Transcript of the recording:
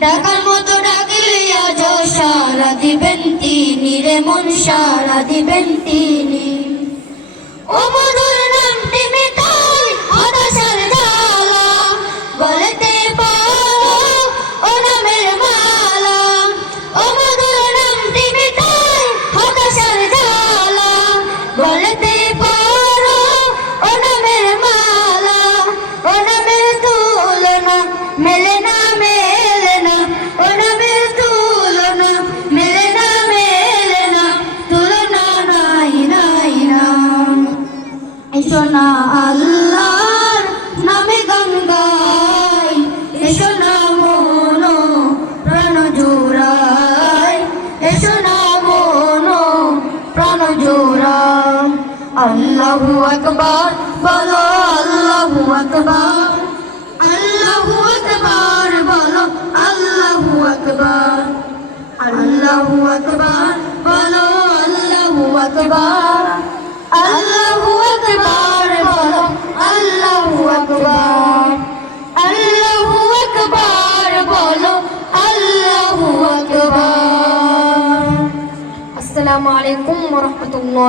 ডাকার মতো ডাকিলে আজ সারা দিবেন তিনি রে মন সারা দিবেন তিনি। ও এসো না নামে গান গাই। এসো না মন, প্রাণ জোড়াই। না মন, প্রাণ জোড়াই। আল্লাহু আকবার, বলো আল্লাহু আকবার। আল্লাহু আকবার, বলো আল্লাহু আকবার। আল্লাহু আকবার, বলো আল্লাহু আকবার। আল্লাহু আকবার বলো আল্লাহু আকবার। আল্লাহু আকবার আসসালামু আলাইকুম ওয়া